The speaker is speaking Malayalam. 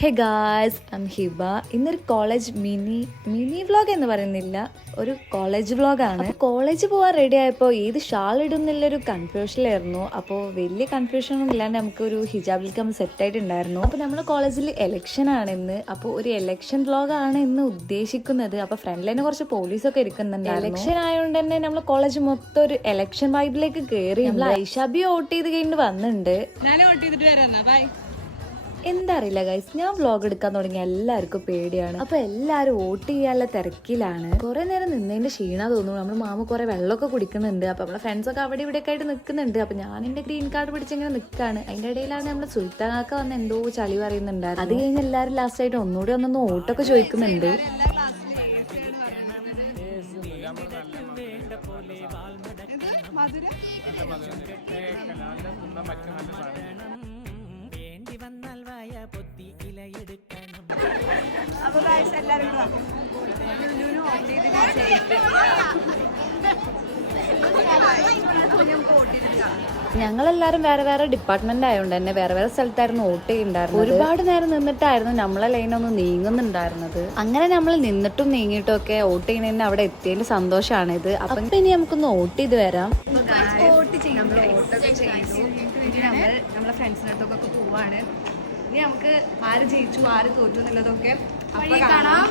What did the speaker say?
ഹേ ഗായ്സ്, ഐം ഹിബ. ഇന്നൊരു കോളേജ് മിനി വ്ളോഗ് എന്ന് പറയുന്നില്ല, ഒരു കോളേജ് വ്ളോഗാണ്. കോളേജ് പോകാൻ റെഡി ആയപ്പോൾ ഏത് ഷാൾ ഇടുന്നില്ലൊരു കൺഫ്യൂഷനിലായിരുന്നു. അപ്പോൾ വലിയ കൺഫ്യൂഷനൊന്നും ഇല്ലാണ്ട് നമുക്ക് ഒരു ഹിജാബിലേക്ക് നമ്മൾ സെറ്റായിട്ടുണ്ടായിരുന്നു. അപ്പോൾ നമ്മൾ കോളേജിൽ എലക്ഷൻ ആണ് ഇന്ന്. അപ്പോൾ ഒരു എലക്ഷൻ വ്ളോഗാണ് ഇന്ന് ഉദ്ദേശിക്കുന്നത്. അപ്പോൾ ഫ്രണ്ടിൽ കുറച്ച് പോലീസൊക്കെ ഇരിക്കുന്നുണ്ട്. എലക്ഷൻ ആയതുകൊണ്ട് തന്നെ നമ്മൾ കോളേജ് മൊത്തം ഒരു എലക്ഷൻ വൈബിലേക്ക് കയറി. നമ്മൾ ഐഷാബി വോട്ട് ചെയ്ത് കഴിഞ്ഞിട്ട് വന്നിട്ടുണ്ട്. എന്താ അറിയില്ല ഗൈസ്, ഞാൻ വ്ളോഗ് എടുക്കാൻ തുടങ്ങി എല്ലാവർക്കും പേടിയാണ്. അപ്പൊ എല്ലാരും വോട്ട് ചെയ്യാനുള്ള തിരക്കിലാണ്. കുറെ നേരം നിന്നതിന്റെ ക്ഷീണ തോന്നുന്നു. നമ്മുടെ മാമ കുറെ വെള്ളമൊക്കെ കുടിക്കുന്നുണ്ട്. അപ്പൊ നമ്മളെ ഫ്രണ്ട്സൊക്കെ അവിടെ ഇവിടെയൊക്കെ ആയിട്ട് നിൽക്കുന്നുണ്ട്. അപ്പൊ ഞാൻ എന്റെ ഗ്രീൻ കാർഡ് പിടിച്ചിങ്ങനെ നിൽക്കാണ്. അതിന്റെ ഇടയിലാണ് നമ്മുടെ സുൽത്താനൊക്കെ വന്ന് എന്തോ ചളി പറയുന്നുണ്ടായിരുന്നു. അത് കഴിഞ്ഞ് എല്ലാരും ലാസ്റ്റ് ആയിട്ട് ഒന്നുകൂടി ഒന്നൊന്ന് വോട്ടൊക്കെ ചോദിക്കുന്നുണ്ട്. ഞങ്ങളെല്ലാരും വേറെ വേറെ ഡിപ്പാർട്ട്മെന്റ് ആയതുകൊണ്ട് തന്നെ വേറെ വേറെ സ്ഥലത്തായിരുന്നു വോട്ട് ചെയ്യുന്നുണ്ടായിരുന്നു. ഒരുപാട് നേരം നിന്നിട്ടായിരുന്നു നമ്മളെ ലൈനൊന്നും നീങ്ങുന്നുണ്ടായിരുന്നത്. അങ്ങനെ നമ്മൾ നിന്നിട്ടും നീങ്ങിയിട്ടും ഒക്കെ വോട്ട് ചെയ്യുന്നതിന് അവിടെ എത്തിയതിന്റെ സന്തോഷമാണ് ഇത്. അപ്പൊ ഇനി നമുക്കൊന്ന് വോട്ട് ചെയ്ത് വരാം. നമ്മളെ ഫ്രണ്ട്സിന്റെ അടുത്തൊക്കെ പോവാണ്. ഇനി നമുക്ക് ആര് ജയിച്ചു ആര് തോറ്റു എന്നുള്ളതൊക്കെ അപ്പൊ കാണാം.